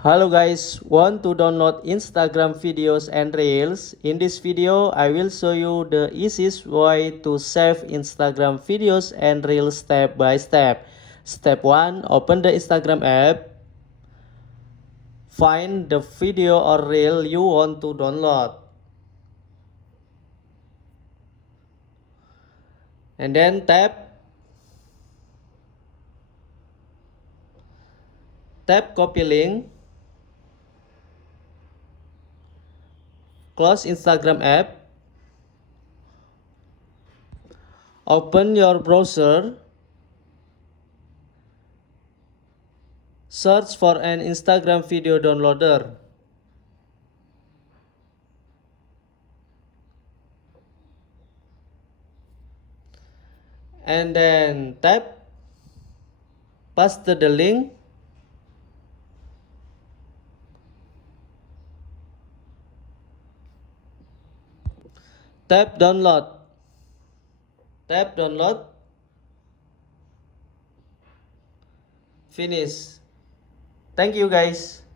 Hello guys, want to download Instagram videos and Reels? In this video, I will show you the easiest way to save Instagram videos and Reels step by step. Step 1, open the Instagram app. Find the video or Reel you want to download. And then tap copy link. Close Instagram app. Open your browser. Search for an Instagram video downloader. And then paste the link. Tap download. Tap download. Finish. Thank you guys.